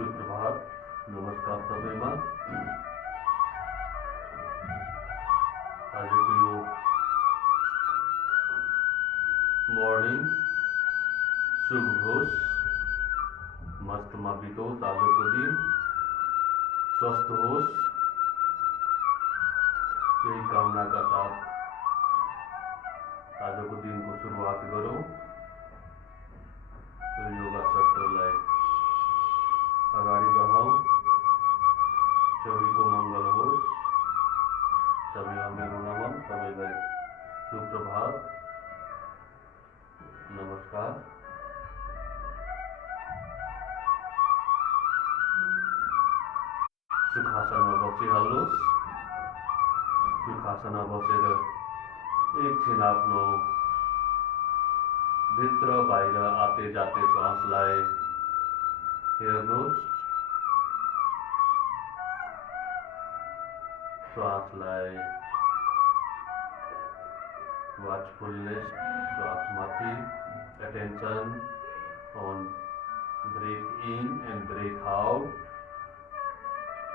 सुप्रभात, नमस्कार सबैमा। आजको यो मर्निङ शुभ होस्, मस्तमा बितोस् आजको दिन, स्वस्थ होस्, यही कामनाका साथ आजको दिनको सुरुवात गरौँ। यो योगा सत्रलाई अगाडि बढाऊ। सबैको मङ्गल होस्। सबैलाई मेरो नमन, सबैलाई सुप्रभात, नमस्कार। सुखासनमा बसिहाल्नुहोस्। सुखासनमा बसेर एकछिन आफ्नो भित्र बाहिर आते जाते श्वासलाई हेर्नुहोस्। श्वासलाई वाचफुलनेस, श्वासमाथि attention on breath in and breath out।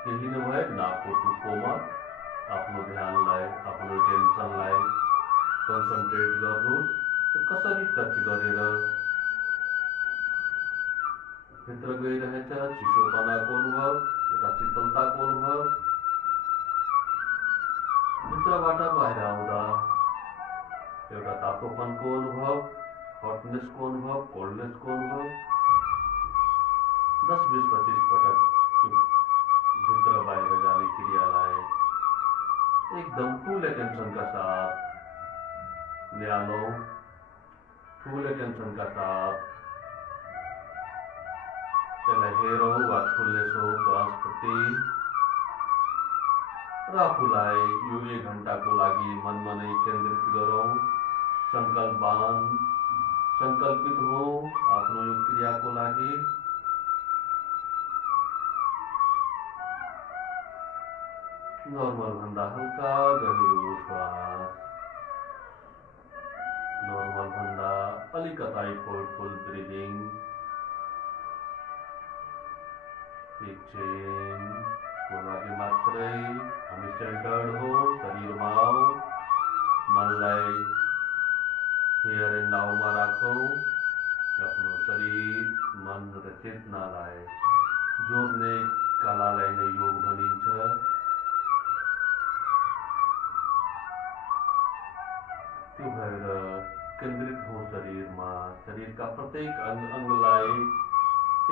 केही नभए नाकको टुप्पोमा आफ्नो ध्यानलाई, आफ्नो टेन्सनलाई कन्सन्ट्रेट गर्नुहोस्। कसरी टच गरेर भित्र गइरहेछ, चिसोपनाको अनुभव, एउटा शीतलताको अनुभव, भित्रबाट बाहिर आउँदा एउटा तातोपनको अनुभव, हटनेसको अनुभव, कोल्डनेसको अनुभव। 10, 20, 25 पटक भित्र बाहिर जाने क्रियालाई एकदम फुल एटेन्सनका साथ ल्यालो, फुल एटेन्सनका साथ यसलाई हेरौँ, वाचफुलनेस हो श्वासप्रति। र आफूलाई यो 1 घण्टाको लागि मनमा नै केन्द्रित गरौँ। संकल्पित हो आफ्नो यो क्रियाको लागि। नर्मल भन्दा हल्का गहिरो श्वास, नर्मल भन्दा अलिकता एफोर्टफुल ब्रिदिङ। एकछिनको लागि मात्रै हामी सेन्टर्ड हो, शरीरमा आऊ, मनलाई हियर एन्ड नाउमा राखौँ। आफ्नो शरीर, मन र चेतनालाई जोड्ने कलालाई नै योग भनिन्छ। त्यो भएर केन्द्रित हो शरीरमा। शरीरका प्रत्येक अङ्गलाई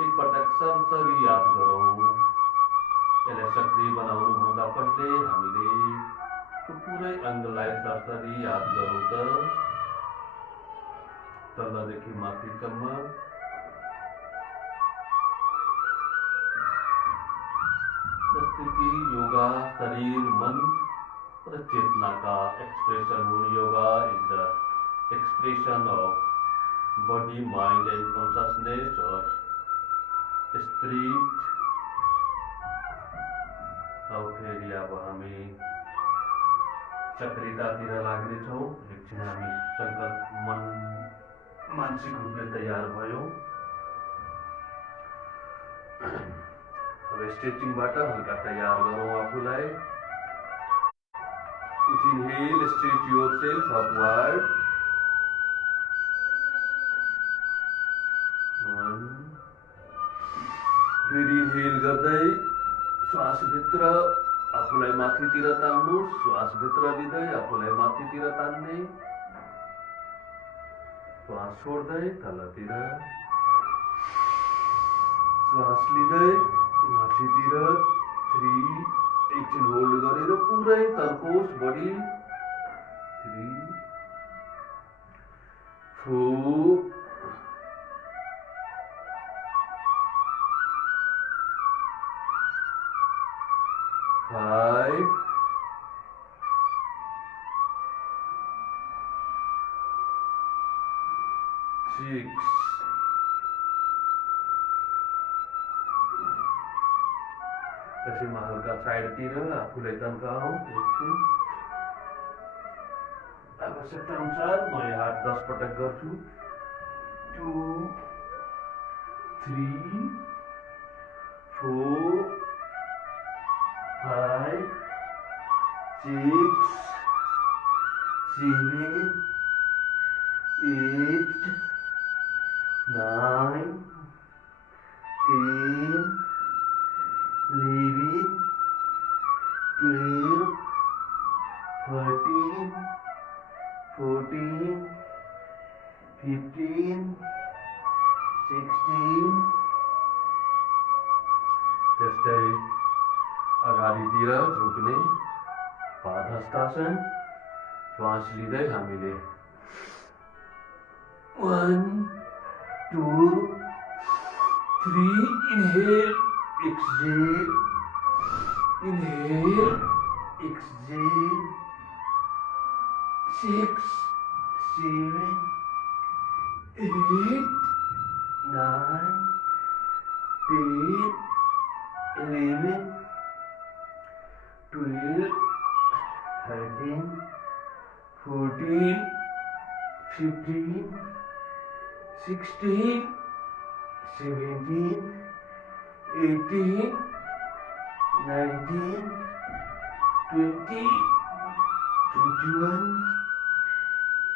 एकपटक सरसरी याद गरौँ। यसलाई सक्रिय बनाउनुभन्दा पहिले हामीले त्यो पुरै अङ्गलाई सरसरी याद गरौँ त। तलदेखि माथिसम्म जस्तै कि योगा शरीर, मन र चेतनाका एक्सप्रेसन हुन्। Yoga is the expression of body, mind and consciousness और स्पिरिट। अब फेरि अब हामी सक्रियतातिर लाग्नेछौँ। एकछिन हामी सङ्कल्प मानसिक रूपले तयार भयौँ। अब स्ट्रेचिङबाट हल्का तयार गरौँ आफूलाई। Inhale, stretch yourself upward. 1. फेरि इन्हेल गर्दै श्वासभित्र आफूलाई माथितिर तान्नुहोस्। श्वासभित्र लिँदै आफूलाई माथितिर तान्ने, श्वास छोड्दै तलतिर, श्वास लिँदै माथितिर। 3. एकछिन होल्ड गरेर पुरै तर्कोस् बडी। 3, 4, 5, 6, 7 हल्का साइडतिर आफूलाई तन्काऊ। एकछिन आवश्यकता अनुसार म यहाँ 10 पटक गर्छु। 2, 3, 4, 5, 6, 7, 8, 9, 10, 11, 12, 13, 14, 15, 16. त्यस्तै अगाडितिर झुक्ने पादहस्तासन श्वास लिँदै हामीले 1, 2, 3 inhale, exhale, inhale, exhale, 6, 7, 8, 9, 10, 11, 12, 13, 14, 15, 16, 17, 18, 19, 20, 21,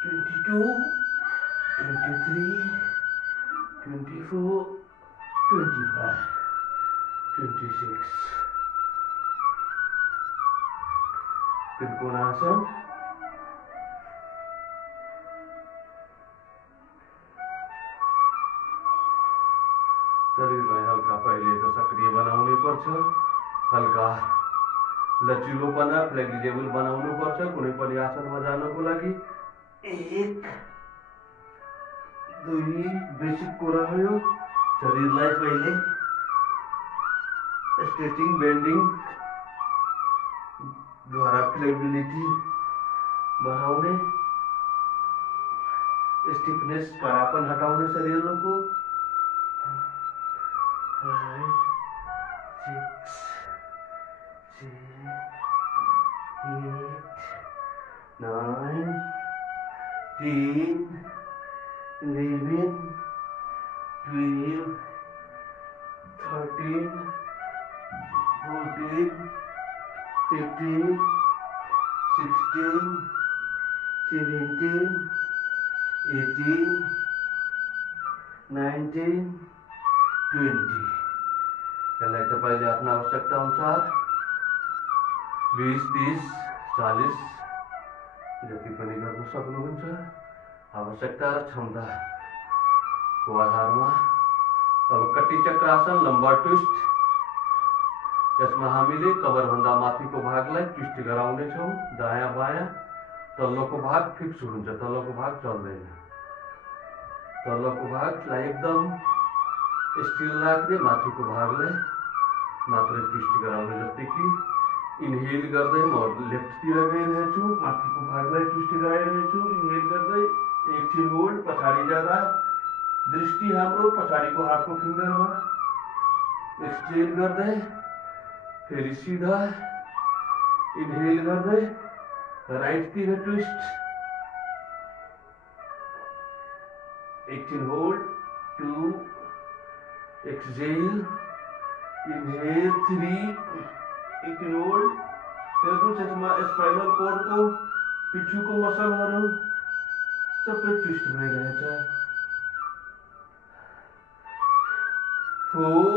22, 23, 24, 25, 26. Trikonasana. शरीरलाई हल्का पहिले त सक्रिय बनाउनै पर्छ, हल्का लचिलोपना फ्लेक्सिबल बनाउनु पर्छ कुनै पनि आसनमा जानको लागि. 1, 2 बेसिक कुरा हो यो. शरीरलाई पहिले स्ट्रेचिङ बेन्डिङ द्वारा फ्लेक्सिबिलिटी बढ़ाउने, स्टिफनेस कड़ापन हटाउने शरीरको. 5, 6, 7, 8, 9, 10, 11, 12, 13, 14, 15, 16, 17, 18, 19, 20. यसलाई तपाईले आफ्नो आवश्यकता अनुसार 20, 30, 40 जति पनि गर्न सक्नुहुन्छ. आवश्यकता र क्षमताको आधारमा. अब कटी चक्रासन, लम्बर ट्विस्ट. यसमा हामीले कमरभन्दा माथिको भागलाई ट्विस्ट गराउने छौं. दायाँ बायाँ. तल्लोको भाग फिक्स हुन्छ, तल्लोको भाग चल्दैन. तल्लोको भागलाई एकदम स्थिर राख्ने, माथिको भागलाई मात्रै ट्विस्ट गराउने. जस्तै कि इनहेल गर्दै म लेफ्टतिर गइरहेछु, माथिको भागलाई ट्विस्ट गराइरहेछु. इनहेल गर्दै एकछिन होल्ड, पछाडि जाँदा दृष्टि हाम्रो पछाडिको हातको फिङ्गरमा. एक्सहेल गर्दै फेरि सीधा इनहेल गर्दै राइटतिर ट्विस्ट. एकछिन होल्ड. 2, एक्सहेल, इनहेल 3, एकछिन होल्ड. हेर्नुहोस् यसमा स्पाइनल कोर्डको पिछुको मसलहरू सबै ट्विस्ट भइरहेछ. 4,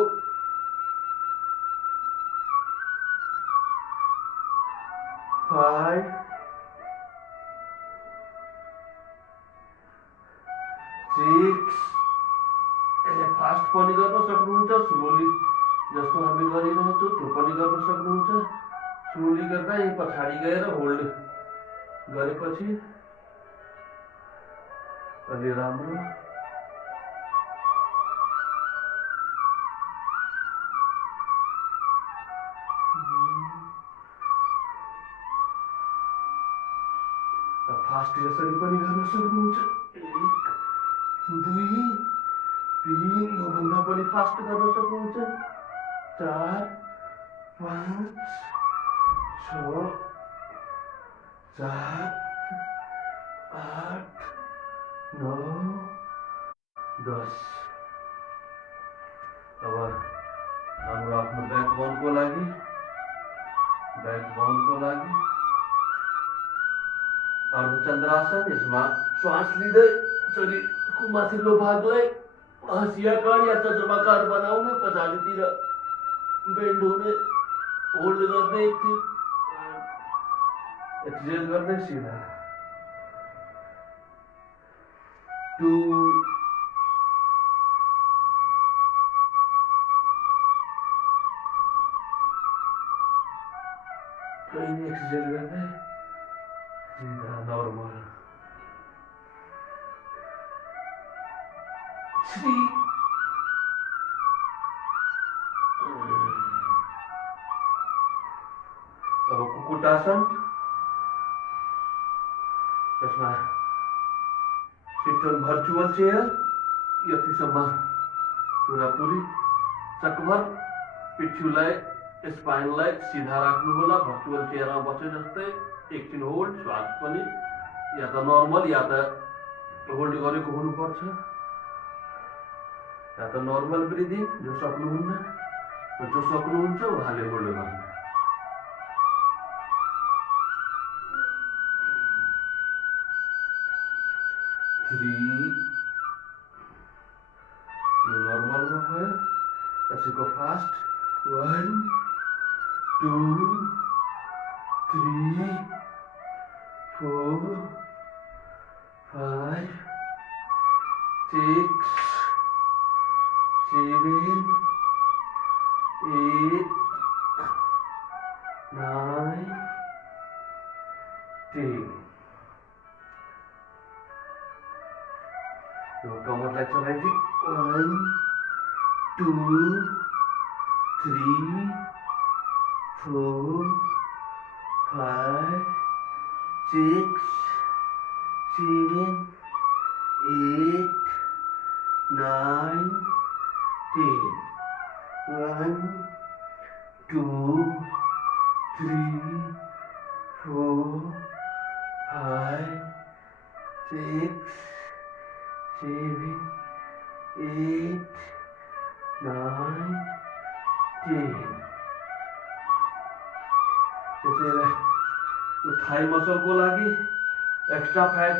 5, 6. यसले फास्ट पनि गर्न सक्नुहुन्छ, स्लोली जस्तो हामी गरिरहेछौँ त्यो पनि गर्न सक्नुहुन्छ. स्लोली गर्दा यही पछाडि गएर होल्ड गरेपछि अलि राम्रो. फास्ट यसरी पनि गर्न सक्नुहुन्छ. 1, 2, 3 भन्दा पनि फास्ट गर्न सक्नुहुन्छ. 4, 5, 6, 7, 8, 9, 10. अब हाम्रो आफ्नो ब्याकबोनको लागि अर्धचन्द्रासन। यसमा श्वास लिँदै शरीरको माथिल्लो भागलाई हँसियाकार या चन्द्रमाकार बनाउन, पछाडितिर बेन्ड हुने, होल्ड गर्ने, एक्सहेल गर्दै सिधा 2 कहीं एक्सहेल गर्दै सिधा नर्मल 3 अब कुकुटासन। यसमा सिट अन भर्चुअल चेयर, यतिसम्म पुरापुरी सकभर पिठ्युलाई स्पाइनलाई सिधा राख्नु होला। भर्चुअल चेयरमा बसे जस्तै एकछिन होल्ड, श्वास पनि या त नर्मल या त होल्ड गरेको हुनुपर्छ, या त नर्मल ब्रिदिङ जो सक्नुहुन्छ, उहाँले होल्ड गर्नु। 3 यो नर्मलमा भयो। त्यसैको फास्ट 1 2 3 4 5 6 7 8 9 10 यो कमरलाई चलाइदिए 1 2 3 4 5 6 7 8 9 10 1 2 3 4 5 6 7 8 9 10 त्यसैलाई यो थाई मसलको लागि एक्स्ट्रा फ्याट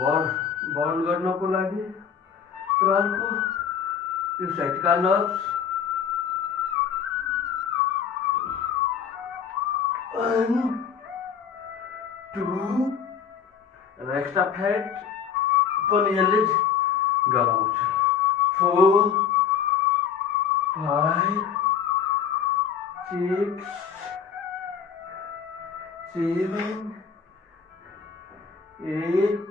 बर्न गर्नको लागि र अर्को यो साइटिका नर्भ्स 1 2 र एक्स्ट्रा फ्याट पनि यसले गराउँछ 4 5 6 7 8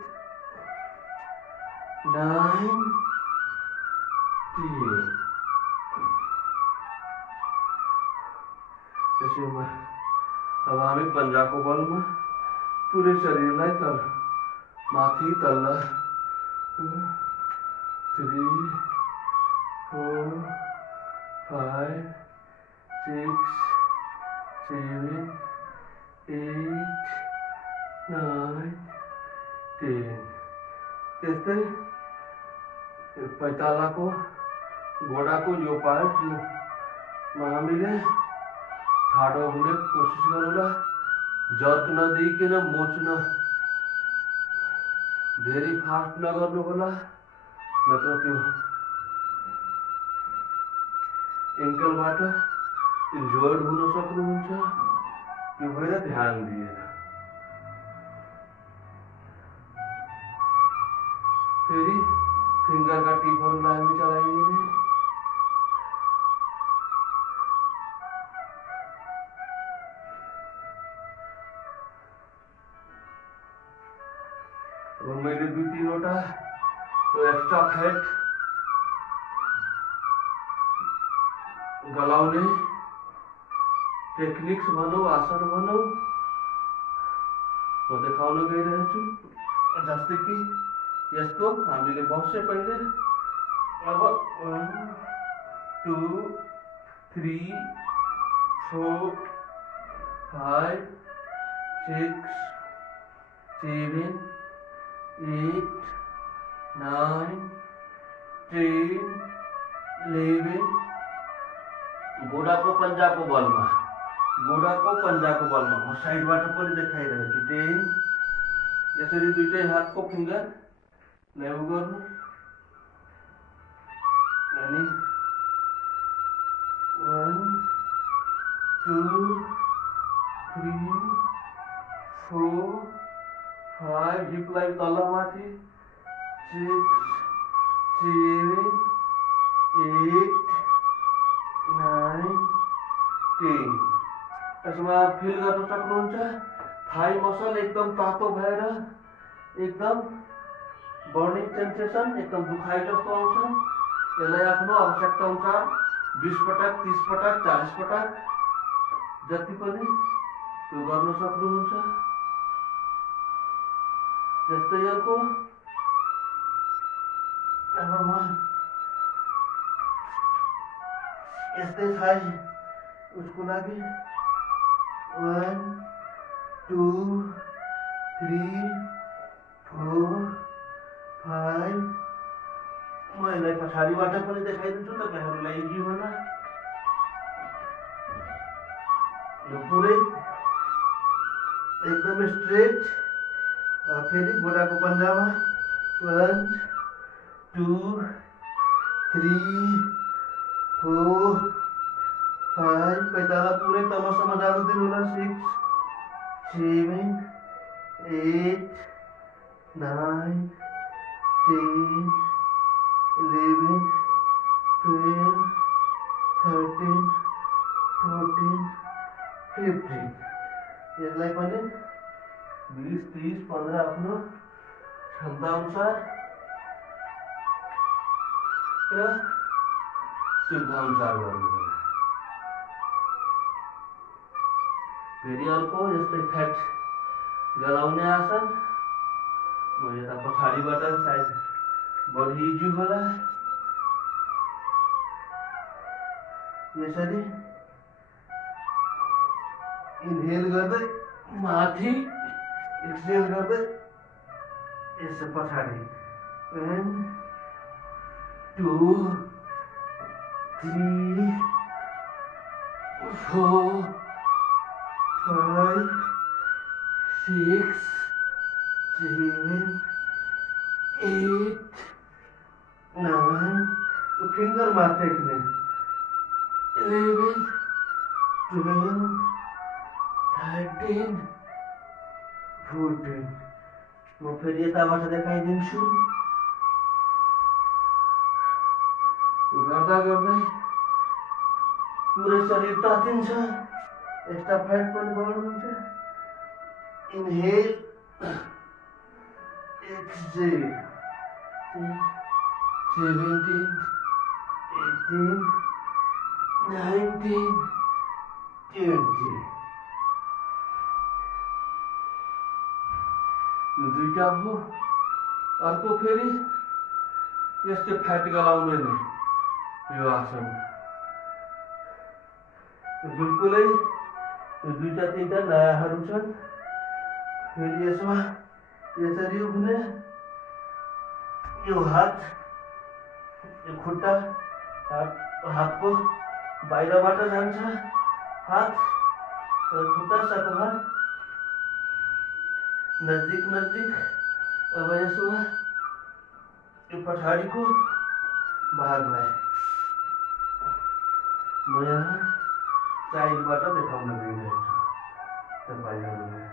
9 10 त्यसैमा अब हामी पन्जाको बलमा पुरै शरीरलाई माथि तल्ल 3 4 5 6 7 8 9 10 त्यस्तै पैतालाको घोडाको यो पार्टमा हामीले ठाडो हुने कोसिस गरौँला। जर्क नदिइकन मोच्न धेरै फास्ट नगर्नु होला, नत्र त्यो एङ्कलबाट इन्जर्ड हुन सक्नुहुन्छ। त्यो भएर ध्यान दिएर फेरि फिङ्गरका टिपहरूलाई हामी चलाइदिने। अब मैले 2-3वटा एक्स्ट्रा फ्याट गलाउने टेक्निक्स भनौँ, आसन भनौँ, म देखाउन गइरहेछु। जस्तै कि यस्तो हामीले बस्छ पहिले। अब 1 2 3 4 5 6 7 8 9 10 11 गोडाको पन्जाको बलमा म साइडबाट पनि देखाइरहेछु 10 यसरी दुईटै हातको फिङ्गर लेभल गर्नु अनि 1 2 3 4 5 हिपलाई तलमाथि 6 7 8 9 10 यसमा फिल गर्न सक्नुहुन्छ थाई मसल एकदम तातो भएर एकदम बर्निङ सेन्सेसन एकदम दुखाइ जस्तो आउँछ यसलाई आफ्नो आवश्यकता अनुसार 20 पटक 30 पटक 40 पटक जति पनि त्यो गर्न सक्नुहुन्छ त्यस्तै अर्को अब म यस्तै थाई उसको लागि 1 2 3 4 5 म यसलाई पछाडिबाट पनि देखाइदिन्छु तपाईँहरूलाई इजी होला यो पुरै एकदम स्ट्रेट फेरि गोडाको पन्जामा 1 2 3 4 5 पैताला पुरै तलसम्म जानु दिनु होला 6 7 8 9 10 11 12 13 14 15 यसलाई पनि 20 30 15 आफ्नो क्षमता अनुसार र सुविधा अनुसार गर्नु होला फेरि अर्को यस्तै फ्याट गराउने आसन म यता पछाडिबाट सायद बढी इजी होला यसरी इनहेल गर्दै माथि एक्सहेल गर्दै यसो पछाडि 1 2 3 4 5 6 7 8 9 फिंगर मारते 11 12 13 14 म फेरि यताबाट देखाइदिन्छु यो गर्दा गर्दै पुरै शरीर तातिन्छ एक्स्ट्रा फ्याट पनि बढ्नुहुन्छ इनहेल एक्सहेल 17 18 19 20 यो दुईटा हो अर्को फेरि यस्तो फ्याट गलाउने नै यो आसन बिल्कुलै यो दुईटा तिनटा नयाँहरू छन् फेरि यसमा यसरी उभिने यो हात यो खुट्टा हातको बाहिरबाट जान्छ हात र खुट्टा सतहर नजिक नजिक अब यसमा यो पछाडिको भागलाई म यहाँ साइडबाट देखाउन गइरहेको छु तपाईँहरूलाई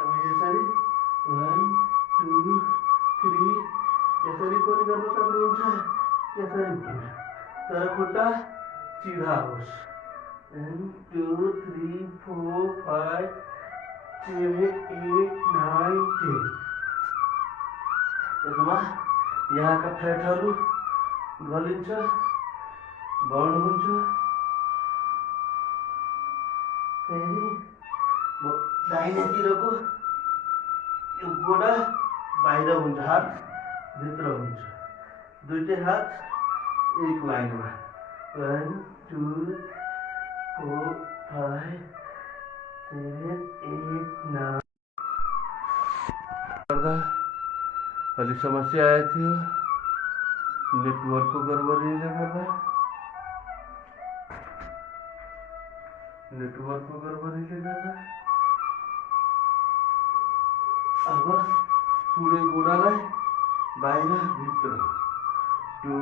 अब यसरी 1 2 3 यसरी पनि गर्न सक्नुहुन्छ यसरी पनि तर खुट्टा सिधा होस् 1 2 3 4 5 7 8 9 10 यसमा यहाँका फ्याटहरू गलिन्छ बर्न हुन्छ फेरि दाहिनेतिरको यो गोडा बाहिर हुन्छ हात भित्र हुन्छ दुईटै हात एक लाइनमा 1 2 4 5 7 8 9 गर्दा अलि समस्या आएको थियो नेटवर्क को गड़बड़ीले गर्दा अब पुरै गोडालाई बाहिर भित्र 2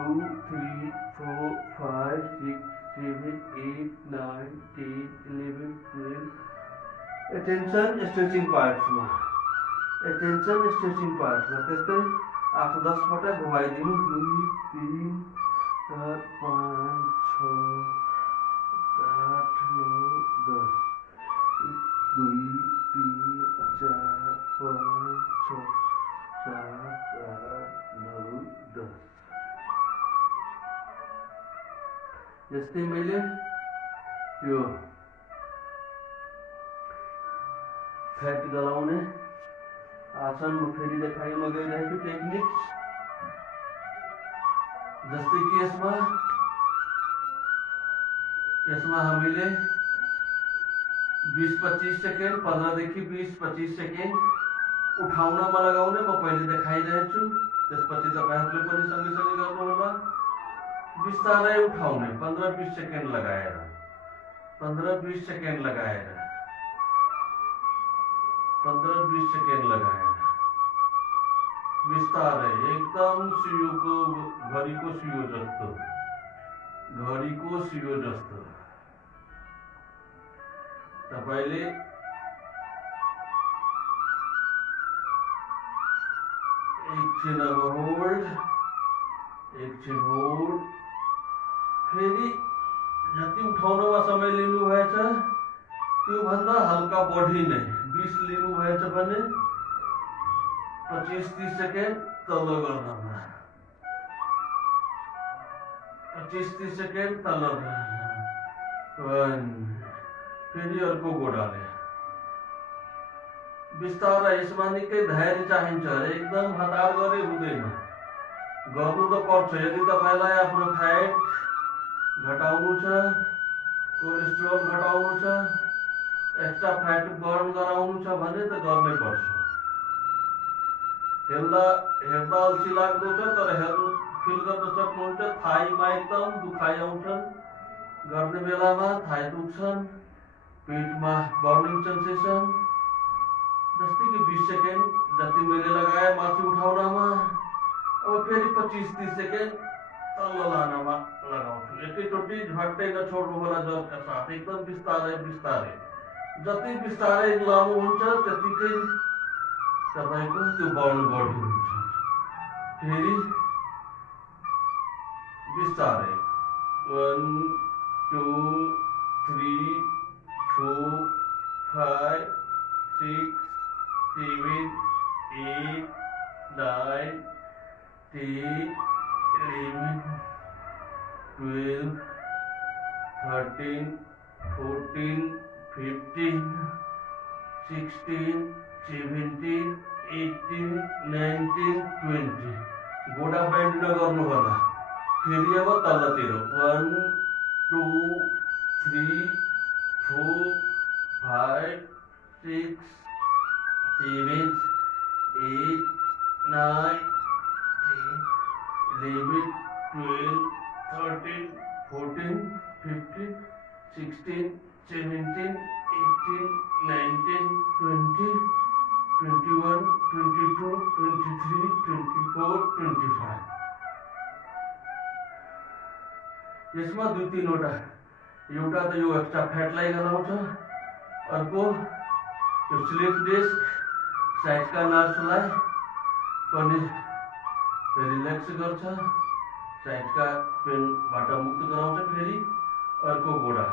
3 4 5 6 7 8 9 10 11 12 attention stretching partsमा त्यस्तै 8-10 पटक घुमाइदिनु 2 3 4 5 6 8 9 10 2 3 4 5 6 7 8 9 10 जस्तै मैले यो फ्याट गराउने आसन म फेरि देखाउन गइरहेको टेक्निक्स जस्तै कि यसमा हामीले 20-25 सेकेन्ड 15 देखि 20-25 सेकेन्ड उठाउनमा लगाउने म पहिले देखाइरहेको छु। त्यसपछि तपाईहरुले पनि सँगै गर्नुहोला। बिस्तारै उठाउने 15-20 सेकेन्ड लगाएर 15-20 सेकेन्ड लगाएर बिस्तारै एकदम घडीको सुयो जस्तो तपाईले एकछिन अब होल्ड फेरि जति उठाउनमा समय लिनु भएछ त्यो भन्दा हल्का बढी नै 20 लिनु भएछ भने 25-30 सेकेन्ड तल गर्नमा 25-30 सेकेन्ड तल फेरि अर्को गोडाले बिस्तारै। यसमा निकै धैर्य चाहिन्छ, एकदम हतार गरे हुँदैन। गर्नु त पर्छ। यदि तपाईलाई आफ्नो फ्याट घटाउनु छ, कोलेस्ट्रोल घटाउनु छ, एक्स्ट्रा फ्याट बर्न गराउनु छ भने त गर्नै पर्छ। हेर्दा अल्छी लाग्दो छ, तर फिल गर्न सक्नुहुन्छ थाइमा एकदम दुखाइ आउँछन्, गर्ने बेलामा थाइ दुख्छन्, पेटमा बर्निङ सेन्सेसन। जस्तै कि 20 सेकेन्ड जति मैले लगाए माथि उठाउनमा, अब फेरि 25-30 सेकेन्ड तल लानमा लगाउँछु। एकैचोटि झट्टै नछोड्नु होला जोरका साथ, एकदम बिस्तारै। जति बिस्तारै लानुहुन्छ त्यतिकै तपाईको त्यो बर्न बढी हुन्छ। फेरि बिस्तारै 1 2 3 4 5 6 7 8 9 10 11 12 13 14 15 16 17 18 19 20 गोडा बेन्ड नगर्नु होला। फेरि अब तलतिर 1 2 3 4 5 6 7 8 9 10 11 12 13 14 15 16 17 18 19 20 21 22 23 24 25 यसमा 2-3 वटा, एउटा त यो एक्स्ट्रा फ्याटलाई गराउँछ, अर्को यो स्लिप डिस्क साइडका नर्भलाई पनि रिल्याक्स गर्छ, साइडका पेनबाट मुक्त गराउँछ। फेरि अर्को गोडा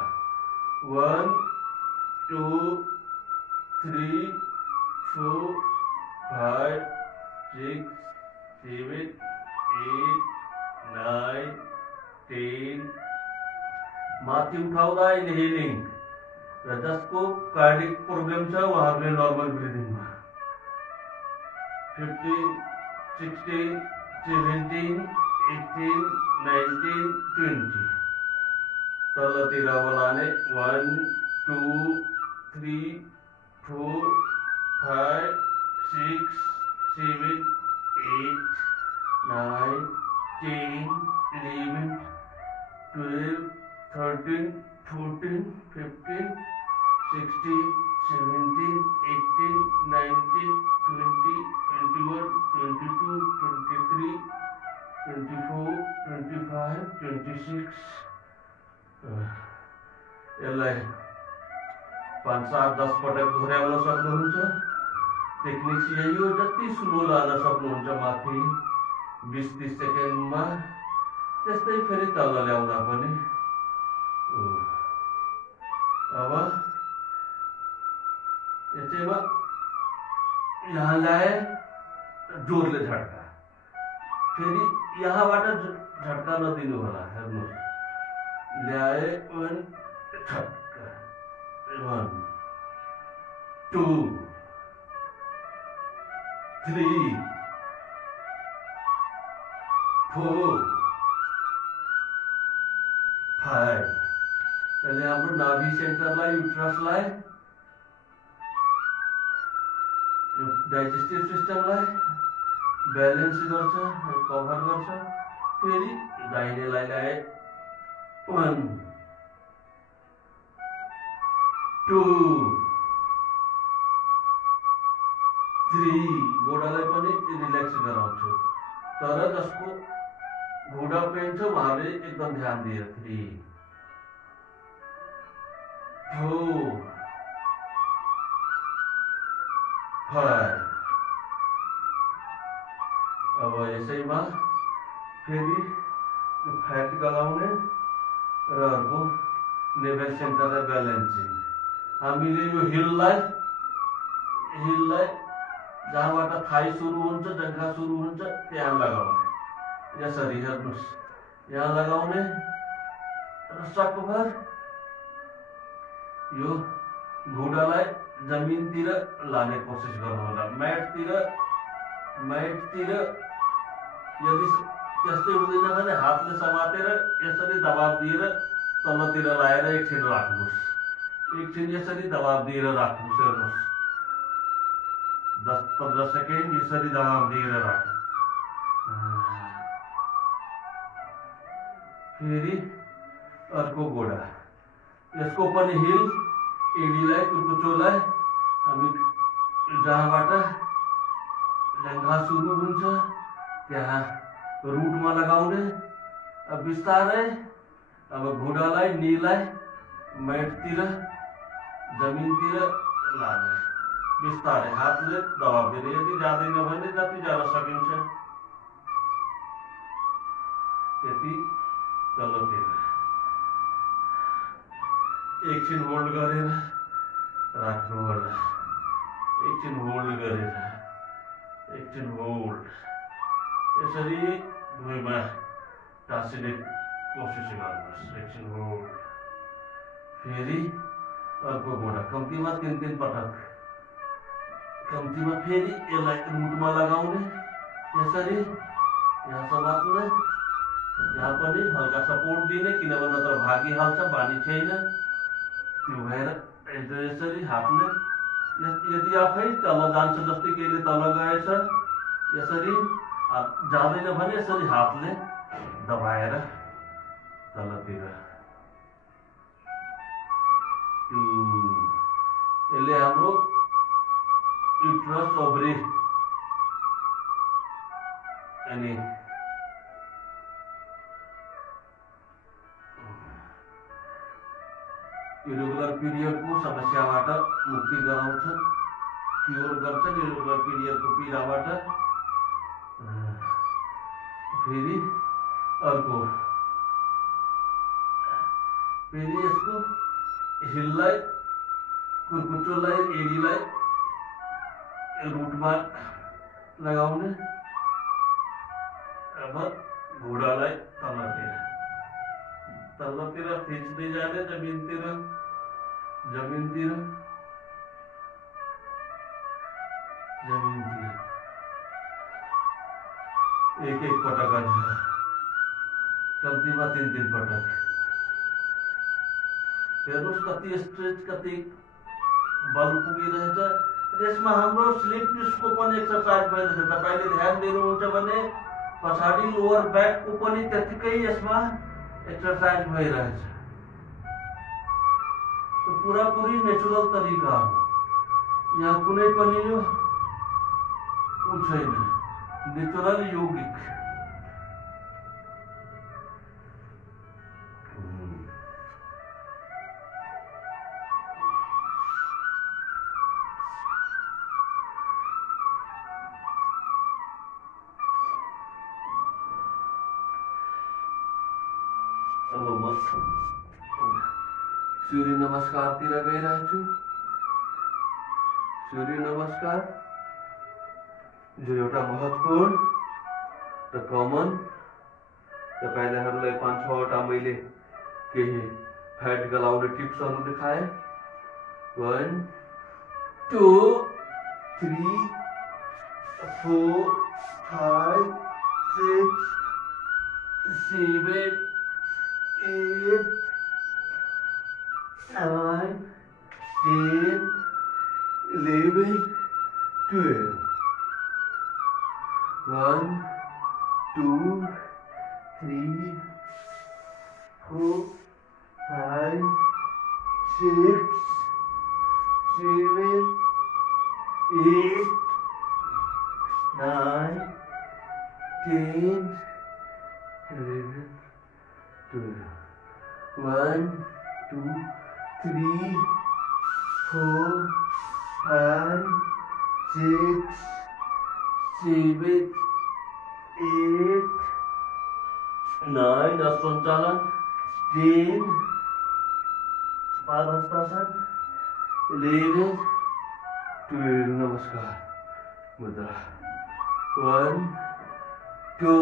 1 2 3 4 5 6 7 8 9 10 माथि उठाउँदा इनहेलिङ र जसको कार्डिक प्रब्लम छ उहाँहरूले नर्मल ब्रिदिङमा 15 16 17 18 19 20 तलतिर लाने 1 2 3 4 5 6 7 8 9 10, 11, 12, 13, 14, 15, 16, 17, 18, 19, 20, 21, 22, 23, 24, 25, 26. यसलाई 5-7-10 पटक दोहोऱ्याउन सक्नुहुन्छ। टेक्निक्स यही हो, जति स्लो लान सक्नुहुन्छ माथि 20-30 सेकेन्डमा, त्यस्तै फेरि तल ल्याउँदा पनि। अब यसैमा यहाँ ल्याए जोरले झट्का, फेरि यहाँबाट झट्का नदिनु होला। हेर्नुहोस्, ल्याए 1 झट्का, 1 2 3 4 5। यसले हाम्रो नाभि सेन्टरलाई, युट्रसलाई, डाइजेस्टिभ सिस्टमलाई ब्यालेन्स गर्छ, कभर गर्छ। फेरि दाहिनेलाई ल्याए 1 2 3। घोडालाई पनि रिल्याक्स गराउँछु, तर जसको घोडा पेन छ उहाँले एकदम ध्यान दिएर 3 4 5। अब यसैमा फेरि फ्याट गलाउने र अर्को नेभल सेन्टरलाई ब्यालेन्सिङ। हामीले यो हिललाई जहाँबाट थाई सुरु हुन्छ, जङ्घा सुरु हुन्छ, त्यहाँ लगाउने। यसरी हेर्नुहोस्, यहाँ लगाउने र सकभर यो घुँडालाई जमिनतिर लाने कोसिस गर्नु होला। म्याटतिर यदि त्यस्तै हुँदैन भने हातले समातेर यसरी दबाब दिएर तलतिर लाएर एकछिन राख्नुहोस्। एकछिन यसरी दबाब दिएर राख्नुहोस्। हेर्नुहोस्, 10-15 सेकेन्ड यसरी दबाब दिएर राख्नु। फेरि अर्को घोडा, यसको पनि हिल, एडीलाई, कुर्कुचोलाई हामी जहाँबाट जङ्घा सुरु हुन्छ त्यहाँ रुटमा लगाउने। अब बिस्तारै अब घुँडालाई, नीलाई म्याटतिर, जमिनतिर लाने। बिस्तारै हातले दबाब दिने। यदि जाँदैन भने जति जान सकिन्छ त्यति तलतिर। एकछिन होल्ड गरेर राख्नु होला। एकछिन होल्ड गरेर, एकछिन होल्ड। यसरी भुइँमा टाँसिने कोसिस गर्नुहोस्। एकछिन होल्ड। फेरि अर्को घोडा, कम्तीमा 3-3 पटक। कम्तीमा फेरि यसलाई रुटमा लगाउने। यसरी यहाँ समात्ने, यहाँ पनि हल्का सपोर्ट दिने, किनभने नत्र भागिहाल्छ, बानी छैन। त्यो भएर यसरी हातले, यदि आफै तल जान्छ, जस्तै केहीले तल गएछ, यसरी जाँदैन भने यसरी हातले दबाएर तलतिर। यसले हाम्रो युट्रस, ओभरी अनि इरेगुलर पिरियडको समस्याबाट मुक्ति गराउँछ, क्योर गर्छ इरेगुलर पिरियडको पीडाबाट। फेरि अर्को, फेरि यसको हिललाई, कुर्कुचोलाई, एडीलाई रुटमा लगाउने। अब घुँडालाई तलतिर खिच्दै जाने, जमिनतिर। एक पटक गर्छ, कम्तीमा 3-3 पटक। हेर्नुहोस् कति स्ट्रेच, कति बल पुगिरहेछ। यसमा हाम्रो स्लिप डिस्कको पनि एक्सर्साइज भइरहेछ। तपाईँले ध्यान दिनुहुन्छ भने पछाडि लोअर ब्याकको पनि त्यतिकै यसमा एक्सरसाइज भइरहेछ। यो पुरापुरी नेचुरल तरिका हो, यहाँ कुनै पनि यो छैन, नेचुरल योगिक। अब म सूर्य नमस्कारतिर गइरहेको छु। सूर्य नमस्कार जो एउटा महत्त्वपूर्ण र कमन, तपाईहरुलाई 5-6 वटा मैले केही फ्याट गलाउने टिप्सहरु देखाए। 1 2 3 4 5 6 7 8 9 10 11 12 1 2 3 4 5 6 7 8 9 10 11 12 1 2 3 4 5 6 7 8 9 संचालन 10 पादहस्तासन 11 12 नमस्कार मुद्रा 1 2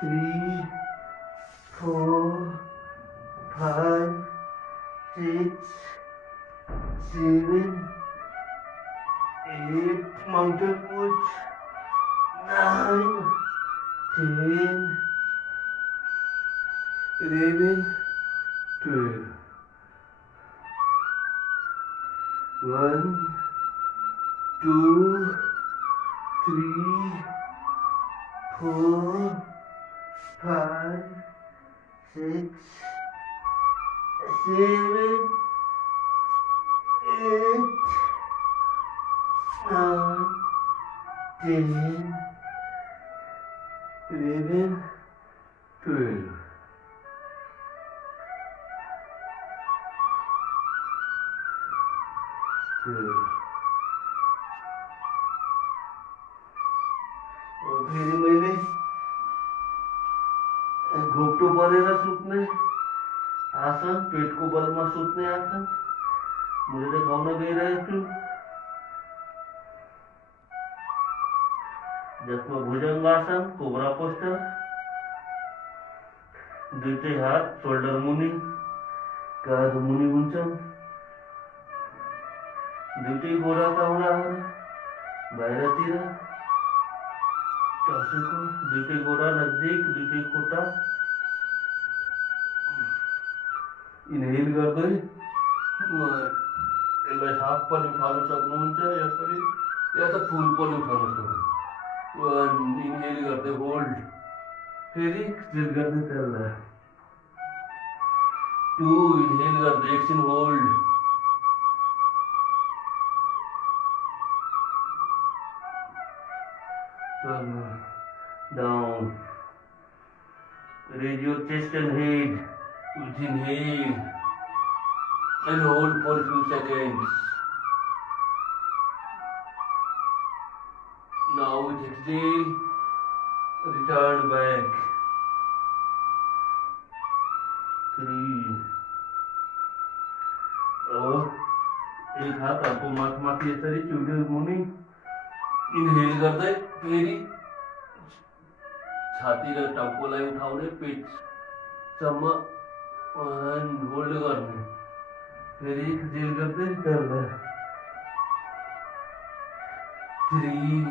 3 4 5 6 7 8 mountain pose 9 10 11 12 1 2 3 4 5 6 7 8 9 10 11 12 और फेरि मैले घोप्टो बनेर सुत्ने आसन, पेटको बलमा सुत्ने आसन मैले देखाउन गइरहेको छु, जसमा भुजंगासन, कोब्रा पोस्टर, दुईटै हात शोल्डर मुनि, काँध मुनि हुन्छन्, दुईटै गोडाका औँलाहरू बाहिरतिर, टाउसेको दुईटै गोडा नजिक, दुईटै खुट्टा इनहेल गर्दै यसलाई हाफ पनि उठाउन सक्नुहुन्छ, यसरी या त फुल पनि उठाउन सक्नुहुन्छ। 1 इनहेल गर्दै होल्ड, फेरि एक्सहेल गर्दै त्यसलाई 2 इनहेल गर्दै एकछिन hold, down, raise your chest and head with inhale and hold for a few seconds. Now with exhale, return back. 3 और एक हात आपको माथि यसरी चुड्यो मुनि इनहेल गर्दै फेरि छाती र टाउकोलाई उठाउने, पेटसम्म होल्ड गर्ने, फेरि एक्सहेल गर्दै गर्दा 3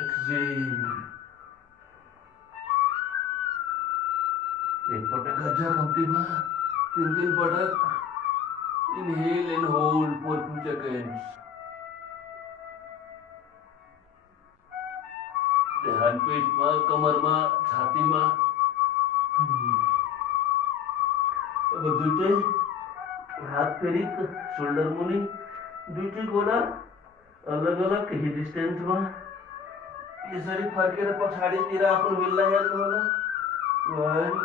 एक्सहेल, एक पटक अझ कम्तीमा 3 पटक Inhale and hold for 2 seconds. ध्यान पेटમાં કમરમાં છાતીમાં दुईटे हाथ फेरी शोल्डर मुनि दुईटे गोडा अलग अलग ही डिस्टेंस में यसरी फर्केर पछाडितिर आफ्नो बिललाई हेर्नु होला 1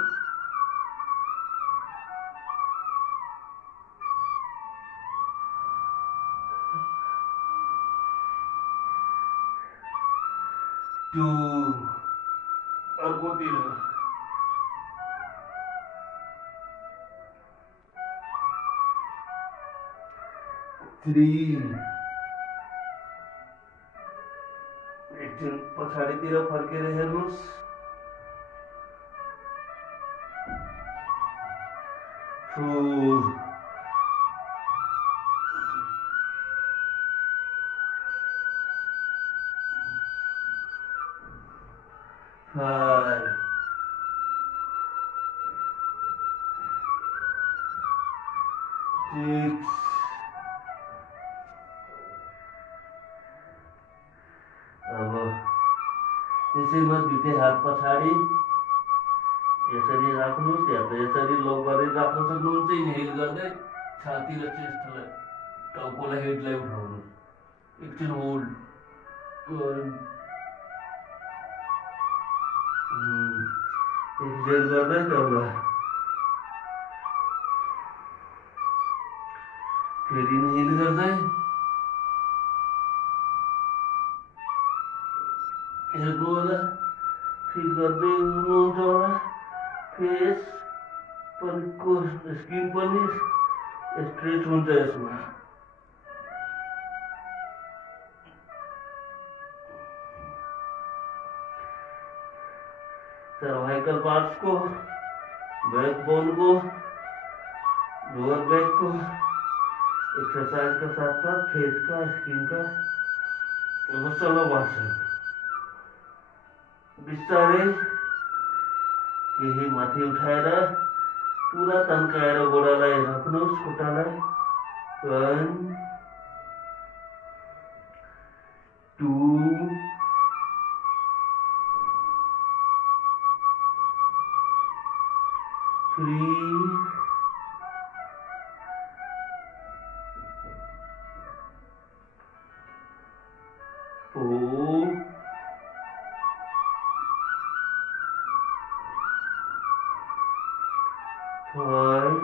2 अर्कोतिर 3 एकछिन पछाडितिर फर्केर हेर्नुस् 4 5 6 अब त्यसैमा दुईटै हात पछाडि यसरी राख्नुस् या त यसरी लक गरेर राख्न सक्नुहुन्छ इनहेल गर्दै छाती र चेस्टलाई टाउकोलाई हेडलाई उठाउनुस् एकछिन होल्ड एक्सहेल गर्दै तल फेरि इनहेल गर्दै हेर्नु होला फिल गर्दै हुनुहुन्छ होला फेस पनिको स्किन पनि स्ट्रेच हुन्छ यसमा सर्वाइकल पार्ट्स को बैकबोन को लोअर बैक को एक्सरसाइज के साथ साथ फेस का स्किन का मसला वासन बिस्तारै केही माथि उठाएर पुरा तन्काएर गोडालाई राख्नुहोस् खुट्टालाई 1 2 3 4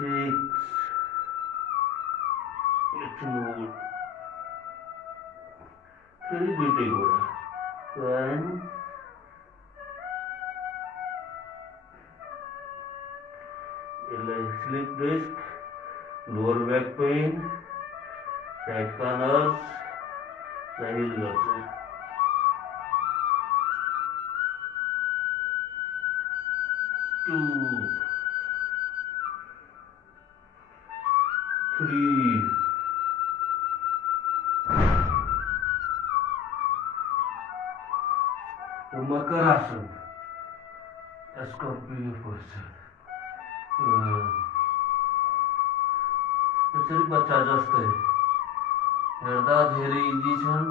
5 6 फेरि दुईटै गोडा 1 यसलाई slip disc lower back pain side का नर्व्स लाई हिल गर्छ 2 3 मकरासन स्कॉर्पियो पोस्चर यसरी बच्चा जस्तै हेर्दा धेरै इजी छन्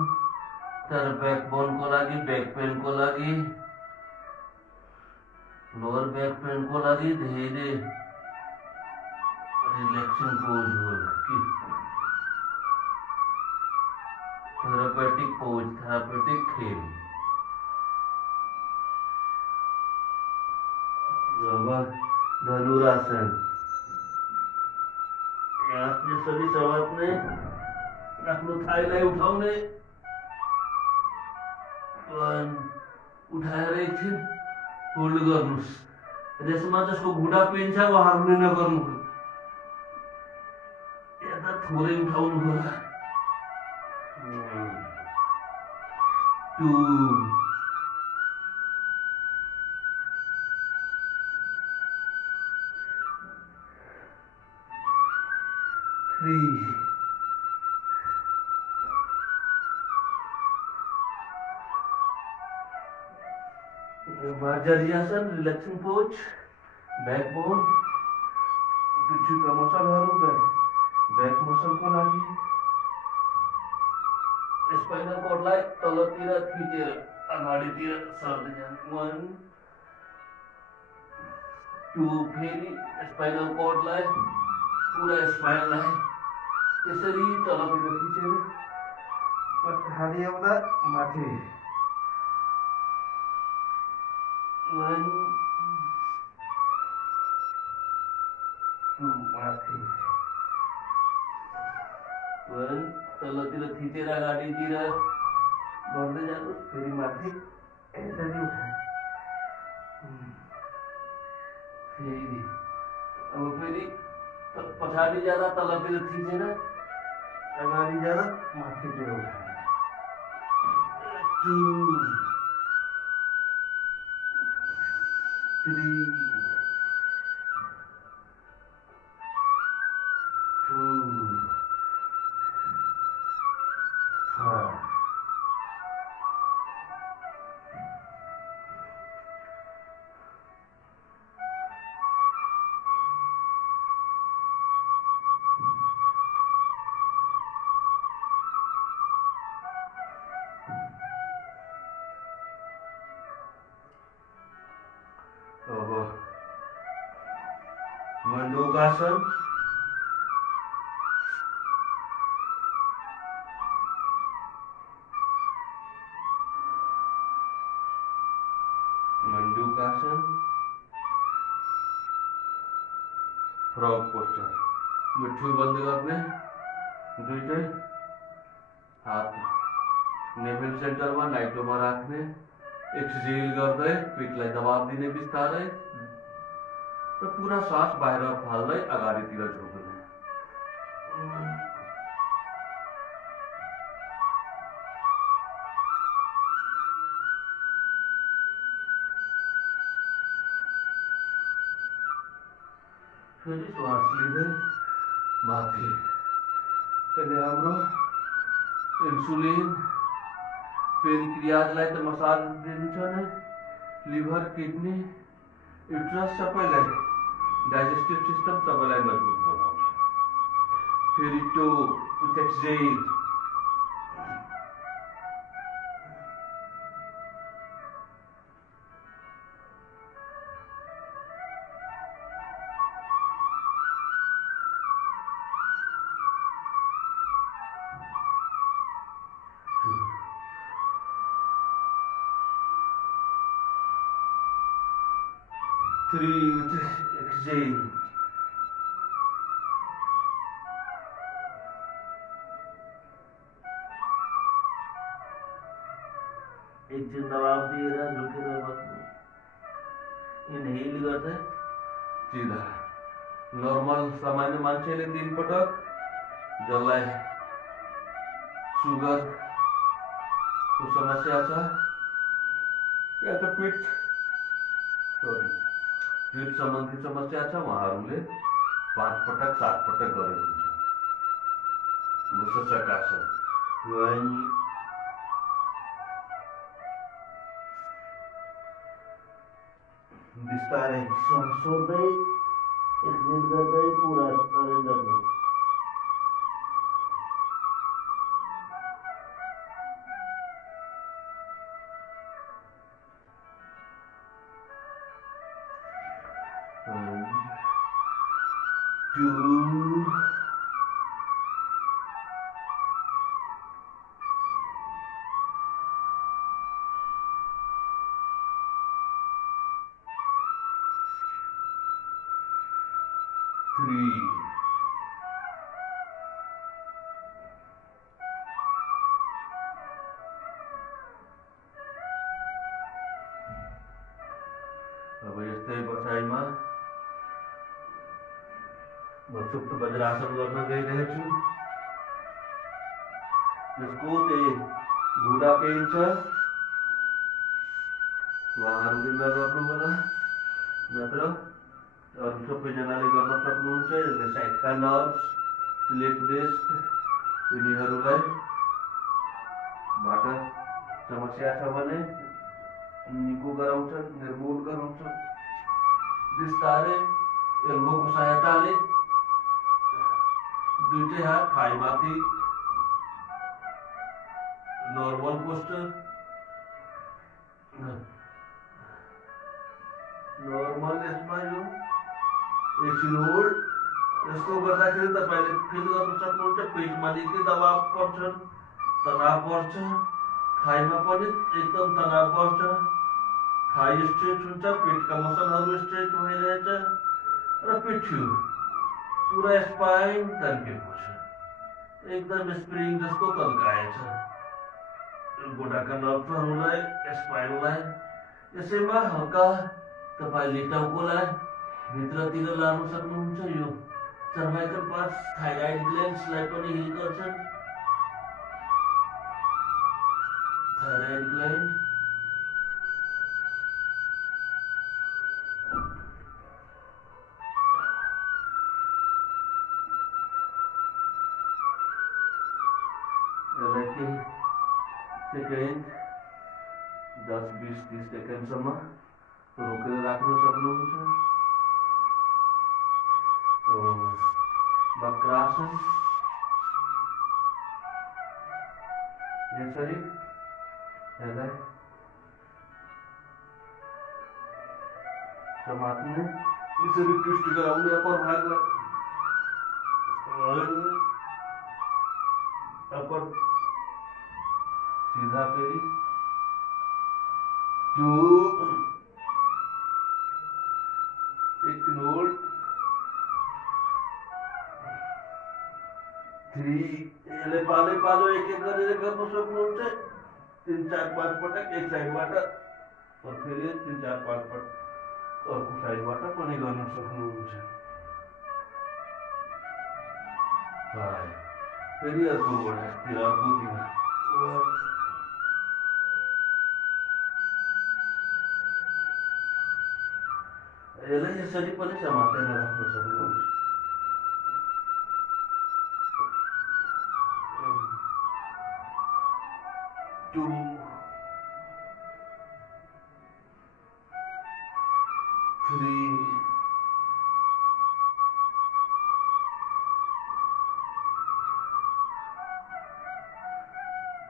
तर ब्याकबोनको लागि ब्याक पेनको लागि लोअर बैक पेन को लागि धेरै रिलैक्सिंग पोज हो कि थेरापेटिक पोज थेरापेटिक खेल धनुरासन यसरी समात्ने आफ्नो थाइलाई उठाउने उठाएर एकछिन होल्ड गर्नुस् यसमा जसको घुँडा पेन्छ उहाँहरूले नगर्नु यता थोरै उठाउनु होला 2 3 4 अर्जरियासन रिलैक्सिंग पोज, बैकबोन, पिठ्युका मसलहरू बैक मसलको लागि स्पाइनल कर्डलाई तलतिर थिचेर अगाडितिर सर्दै जानु। 1 2 फेरि स्पाइनल कर्डलाई पुरा स्पाइनलाई त्यसरी तलतिर थिचेर पछाडि आउँदा माथि। 1 2 माथि। 1 तलतिर थिचेर अगाडितिर बढ्दै जानु, फेरि माथि यसरी उठाए। फेरि अब फेरि पछाडि जाँदा तलतिर थिचेर अगाडि जाँदा माथितिर उठाए। 2 3 2 4 अब मंडूकासन। मंडूकासन, फ्रॉग पोस्चर। मिठ्ठु बंद गर्ने, दुईटै हात नेभल सेन्टरमा नाइटोमा राख्ने, एक्सहेल गर्दै पिठलाई दबाब दिने बिस्तारै र पुरा सास बाहिर फाल्दै अगाडितिर झुक्ने। फेरि श्वास लिँदै माथि। त्यसले हाम्रो इन्सुलिन पेनक्रियाजलाई त मसाज दिन्छ नै, लिभर, किडनी, युट्रस सबैलाई, डाइजेस्टिभ सिस्टम सबैलाई मजबुत बनाउँछ। फेरि two with exhale. Three with exhale. एकछिन दबाब दिएर झुकेर बस्नु। इनहेल गर्दै सिधा। नर्मल सामान्य मान्छेले 3 पटक, जसलाई सुगरको समस्या छ या त पिठ सम्बन्धी समस्या छ, उहाँहरूले 5 पटक 7 पटक गरेर हुन्छ। मुससकासन। 1 बिस्तारै सास छोड्दै एक्सहेल गर्दै पुरा सरेन्डर गर्नु। अब यस्तै बसाइमा म सुप्त वज्रासन गर्न गइरहेछु, जसको त्यही घुँडा पेन छ, उहाँहरूले नगर्नु होला, नत्र अरू सबैजनाले गर्न सक्नुहुन्छ। यसले साइडका नर्भ्स, स्लिप डिस्क, यिनीहरूलाई बाट समस्या छ भने निको गराउँछ, निर्मूल गराउँछ। बिस्तारै एल्बोको सहायताले दुईटै हात थाइमाथि नर्मल पोस्टर, नर्मल यसमा यो एकछिन होल्ड। यसको गर्दाखेरि तपाईँले फिल गर्न सक्नुहुन्छ पेटमा निकै दबाव पर्छ, तनाव पर्छ, थाइमा पनि एकदम तनाव पर्छ, थाई स्ट्रेच हुन्छ, पेटका मसलहरू स्ट्रेच भइरहेछ र पिठ्यु पुरा स्पाइन तन्केको छ, एकदम स्प्रिङ जस्तो तन्काएछ गोडाका नर्भहरूलाई, स्पाइनलाई। यसैमा हल्का तपाईँले टाउकोलाई भित्रतिर लान सक्नुहुन्छ। यो सर्भाइकल पार्ट्स, थाइराइड ग्ल्यान्ड्सलाई पनि हिल गर्छन्। थाइराइड ग्ल्यान्ड सेकेन्ड 10-20-30 सेकेन्डसम्म रोकेर राख्न सक्नुहुन्छ। वक्रासन यसरी यसलाई समात्ने, यसरी ट्विस्ट गराउने अप्पर भागलाई, अप्पर सीधा फेरि 2 एकछिन होल्ड 3। यसले पालै पालो एक एक गरेर गर्न सक्नुहुन्छ। 3-4-5 पटक एक साइडबाट फेरि 3-4-5 पटक अर्को साइडबाट पनि गर्न सक्नुहुन्छ। फेरि अर्कोतिर अर्कोतिर यसलाई यसरी पनि समातेर राख्न सक्नुहुन्छ। 2 3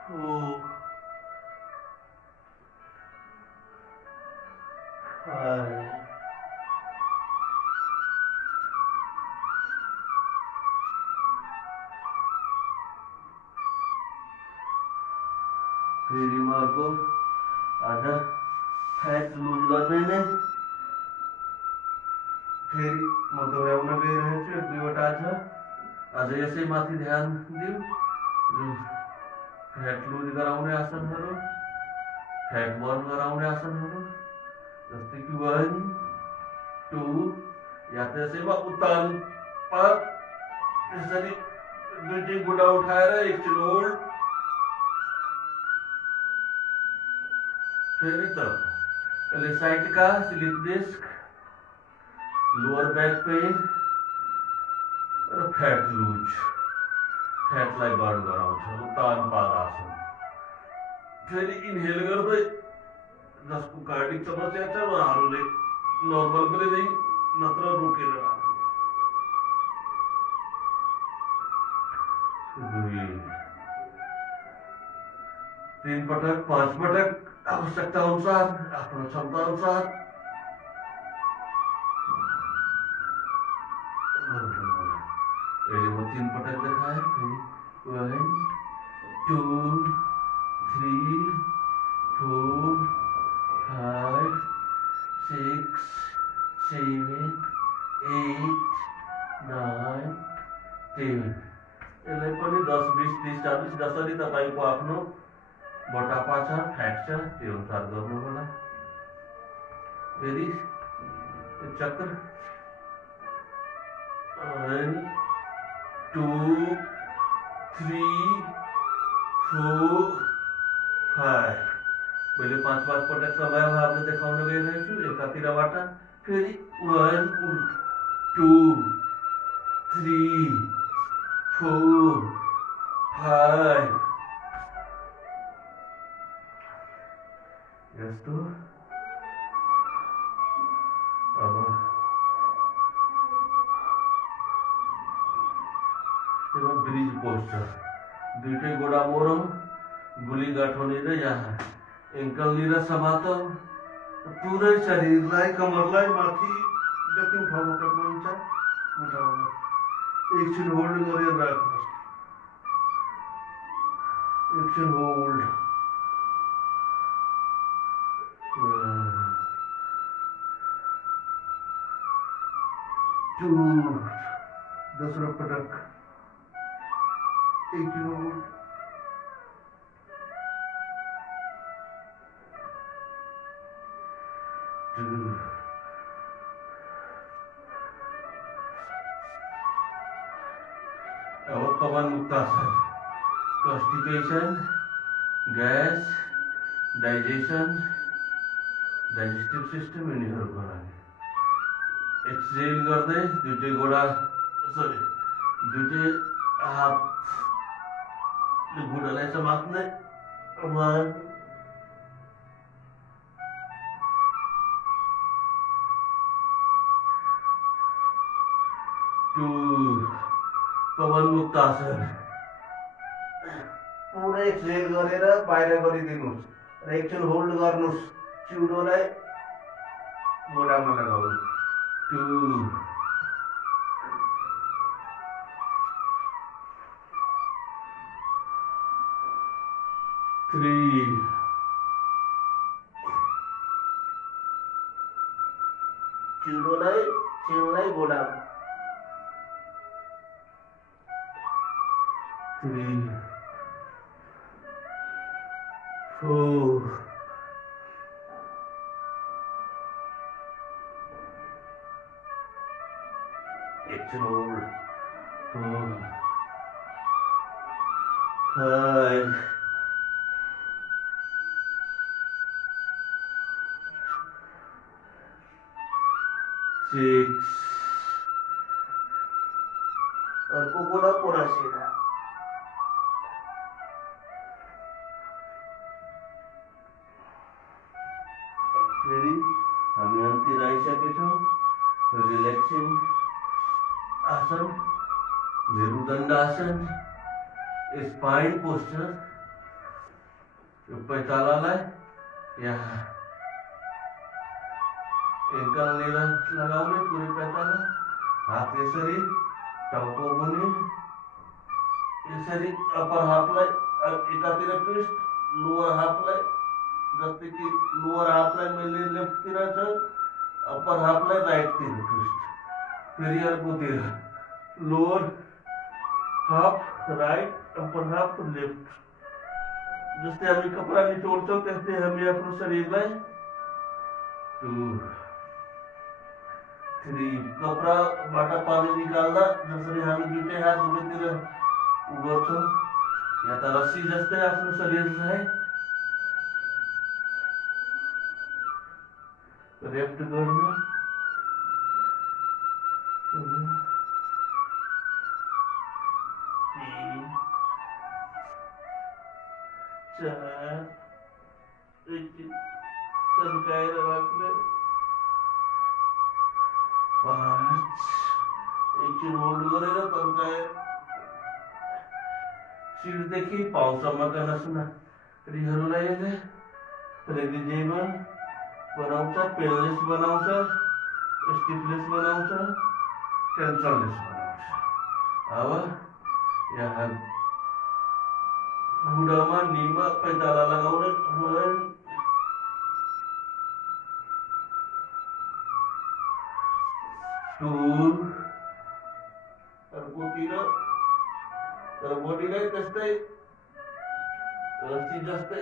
4 5 फेरि म अर्को आधा फ्याट लुज गर्ने नै फेरि म दोहोऱ्याउन गइरहेछु। 1-2वटा छ, अझ यसै माथि ध्यान दिउँ। फ्याट लुज गराउने आसनहरू, फ्याट बर्न गराउने आसनहरू, जस्तै कि 1 2 या त यसैमा उत्तान पात, यसरी दुईटै गुडा उठाएर एकछिन होल्ड, फेरि त यसले साइडका slip disc, lower back pain र फ्याट लुज, फ्याटलाई बर्न गराउँछ। उत्तान पादासन। फेरि इन्हेल गर्दै जसको कार्डिक समस्या छ उहाँहरूले नर्मल गरिँदै नत्र रोकेर राख्नु। 2 3 पटक 5 पटक आवश्यकता अनुसार, आफ्नो क्षमता अनुसार म 3 पटक देखाएँ। फेरि 1 2 3 4 5 6 7 8 9 10। यसलाई पनि 10 20 30 40 जसरी तपाईँको आफ्नो मोटापा छ, फ्याट छ, त्यो अनुसार गर्नु होला। फेरि चक्र 1 2 3 4 5। मैले 5-5 पटक समय अभावले देखाउन गइरहेछु एकातिरबाट। फेरि 1 2 3 4 5 यस्तो ब्रिज पोस्टर दुईटै गोडा मोरौँ गुली गाठोनी र यहाँ एङ्कल लिएर समातौँ पुरै शरीरलाई कमरलाई माथि जति उठाउन सक्नुहुन्छ उठाउनु एकछिन होल्ड गरेर राख्नुहोस् एकछिन होल्ड टू दोस्रो पटक एकछिन होल्ड टू अब Pawan muktasana constipation gas digestion digestive system यिनीहरूको लागि एक्सहेल गर्दै दुईटै गोडा दुईटै हातले घुँडालाई समात्ने 1 2 पवन मुक्तासन पुरै एक्सहेल गरेर बाहिर गरिदिनुहोस् र एकछिन होल्ड गर्नुहोस् चिउडोलाई गोडामा लगाउनु 2 3 चिउडोलाई चेनलाई गोडामा 3 4 एकछिन होल्ड 4 5 6 अर्को गोडा पुरा सिधा फेरि हामी अन्तिर आइसकेछौँ रिल्याक्सिङ आसन मेरुदण्ड आसन स्पाइन पोस्चर यो पैतालालाई यहाँ एङ्कल लिएर लगाउने पुरै पैताला हात यसरी टाउको मुनि यसरी अप्पर हाफलाई एकातिर ट्विस्ट लोअर हाफलाई जस्तै कि लोअर हाफलाई मैले लेफ्टतिर छ अप्पर हाफलाई राइटतिर ट्विस्ट फेरि अर्कोतिर lower half right upper half left जस्तै हामी कपडा निचोड्छौँ त्यस्तै हामी आफ्नो शरीरलाई 2 3 कपडाबाट पानी निकाल्दा जसरी हामी दुईटै हात दुवैतिर गर्छौँ या त रस्सी जस्तै आफ्नो शरीरलाई रेप्ट गर्नु 3 4 तन्काएर राख्ने 5 एकछिन होल्ड गरेर तन्काएर शिरदेखि पाउसम्मका नसुनारीहरूलाई यसले फ्लेक्सिबल बनाउँछ पेनलेस बनाउँछ स्टिफनेस बनाउँछ टेन्सनलेस बनाउँछ अब यहाँ घुँडामा निमा पैताला लगाउने 1 2 अर्कोतिर तर बडीलाई त्यस्तै रस्सी जस्तै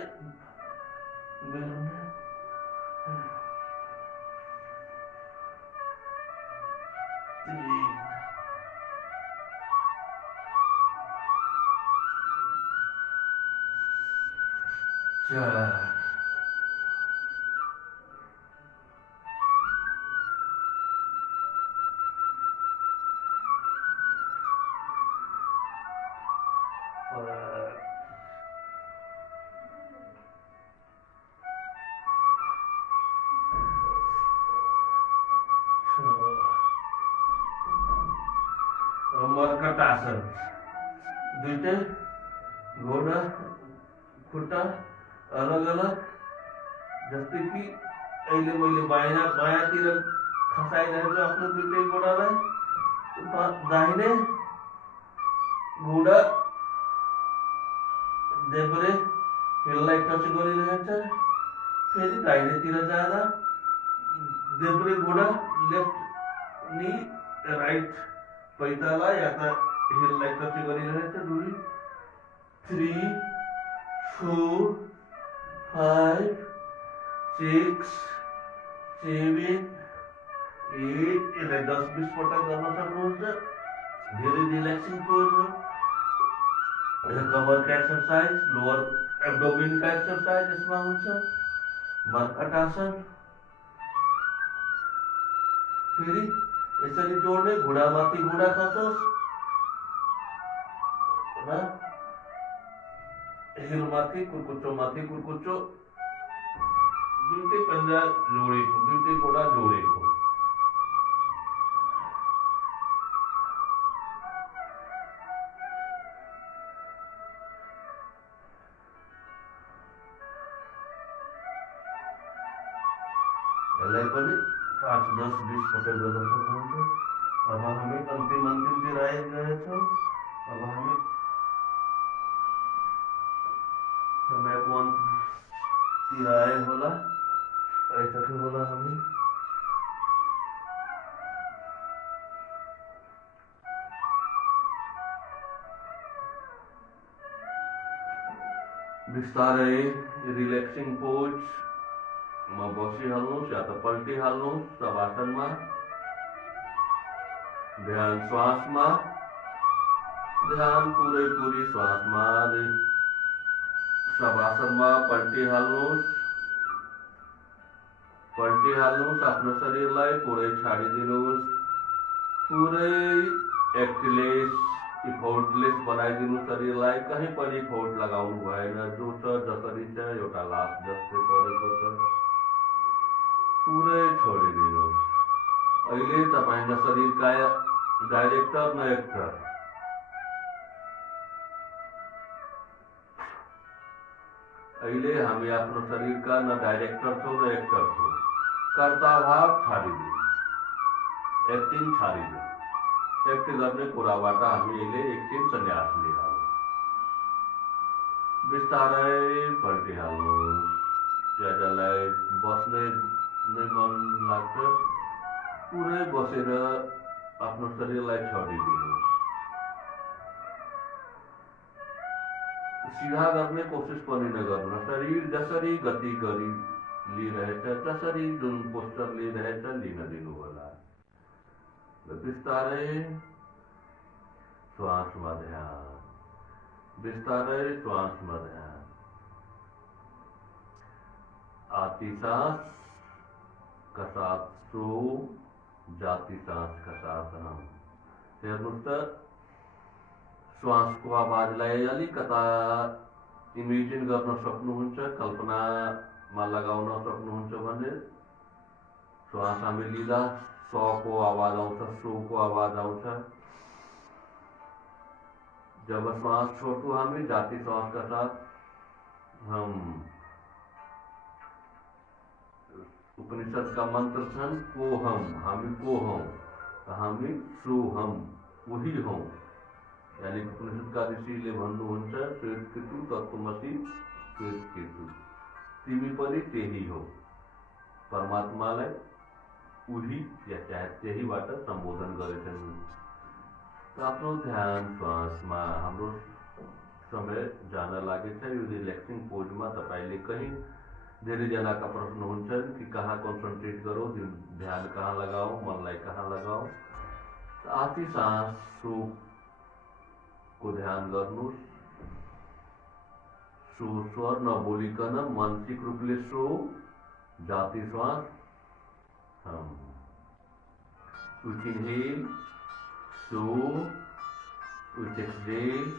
मर्कट आसन दुईटै घोडा खुट्टा अलग अलग, जस्तै कि अहिले मैले बायाँतिर खसाइरहेको छु आफ्नो दुईटै घोडालाई। दाहिने घोडा देब्रे हिललाई टच गरिरहेछ। फेरि दाहिनेतिर जाँदा देब्रे घोडा लेफ्ट नी राइट पैताला या त हिललाई टच गरिरहेछ। दुई 3 4 5 6 7 8 यसलाई 10-20 पटक गर्न सक्नुहुन्छ। धेरै रिल्याक्सिङ पोज हो। कमरका एक्सरसाइज, लोअर एब्डोमेनका एक्सरसाइज यसमा हुन्छ। मर्कटासन। फेरि यसरी जोड्ने, घुँडामाथि घुँडा खसोस् र हिलमाथि कुर्कुच्चोमाथि कुर्कुच्चो, दुईटै पन्जा जोडेको, दुईटै घोडा जोडेको। यसलाई पनि 5, 10, 20 पटक गर्न सक्नुहुन्छ। अब हामी अन्तिमतिर आइरहेछौँ। अब हामी समयको अन्तिमतिर आइसक्यो होला हामी। बिस्तारै रिल्याक्सिङ पोज मा बसिहाल्नुहोस् या त पल्टिहाल्नुहोस् शवासनमा। ध्यान श्वासमा, ध्यान पुरै श्वासमा। शवासनमा पल्टिहाल्नुहोस् आफ्नो शरीरलाई पुरै छाडिदिनुहोस्। पुरै एक्टलेस इफोर्टलेस बनाइदिनु शरीरलाई। कहीँ पनि इफोर्ट लगाउनु भएन। जो छ जसरी छ, एउटा लास जस्तै परेको छ, पुरै छोडिदिनुहोस्। अहिले तपाईँ न शरीरका डाइरेक्टर न एक्टर। अहिले हामी आफ्नो शरीरका न डाइरेक्टर छौँ न एक्टर छौँ। कर्ता भाव छाडिदिनु, एक्टिङ छाडिदिनु। एक्ट गर्ने कुराबाट हामी अहिले एकछिन सन्यास लिइहालौँ। बिस्तारै पल्टिहाल्नुहोस्। जसलाई बस्ने नै मन लाग्छ, पुरै बसेर आफ्नो शरीरलाई छोडिदिनुहोस्। सीधा गर्ने कोसिस पनि नगर्नु। शरीर जसरी गति गरी लिइरहेछ, जसरी जुन पोस्चर लिइरहेछ लिन दिनु होला। बिस्तारै श्वासमा ध्यान, बिस्तारै श्वासमा ध्यान। आती सांस का साथ सो, जाती सांस का साथ हम। हेर्नुहोस् त, श्वासको आवाजलाई अलिकता इमेजिन गर्न सक्नुहुन्छ, कल्पनामा लगाउन सक्नुहुन्छ भने श्वास हामी लिँदा सको आवाज आउँछ, सोको आवाज आउँछ। जब श्वास छोड्छौँ हामी जाती श्वास का साथ हम। उपनिषद का मंत्र छन् को हम, हामी को हौं, हामी सो हम, वही हौं। यानी उपनिषद का ऋषिले भन्नुहुन्छ श्वेतकेतु तत्त्वमसि श्वेतकेतु, तिमी पनि त्यही हो। परमात्मालाई उही या चाहे त्यहीबाट सम्बोधन गरेछन्। आफ्नो ध्यान श्वासमा। हाम्रो समय जान लागेछ यो रिल्याक्सिङ पोजमा। तपाईले कहीँ धेरैजनाका प्रश्न हुन्छन् कि कहाँ कन्सन्ट्रेट गरौँ, ध्यान कहाँ लगाऊँ, मनलाई कहाँ लगाऊँ। आती सांस सो को ध्यान गर्नुहोस्। सो स्वर नबोलिकन मानसिक रूपले सो, जाती श्वास हम। With inhale, so, with exhale,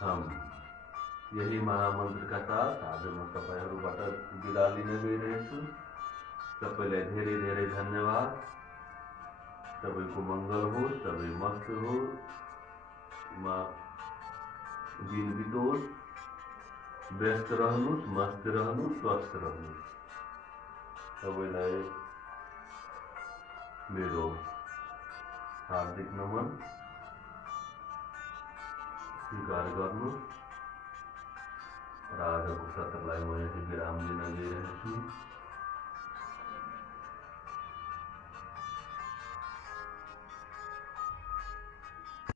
हम। यही महामन्त्र का साथ आज म तपाईहरुबाट बिदा लिन गइरहेछु। सबैलाई धेरै धेरै धन्यवाद। सबैको मङ्गल होस्, सबै मस्त होस्। दिन बितोस्, व्यस्त रहनुहोस्, मस्त रहनुहोस्, स्वस्थ रहनुहोस्। सबैलाई मेरो हार्दिक नमन स्वीकार गर्नुहोस् र आजको सत्रलाई म यति विराम दिन गइरहेछु।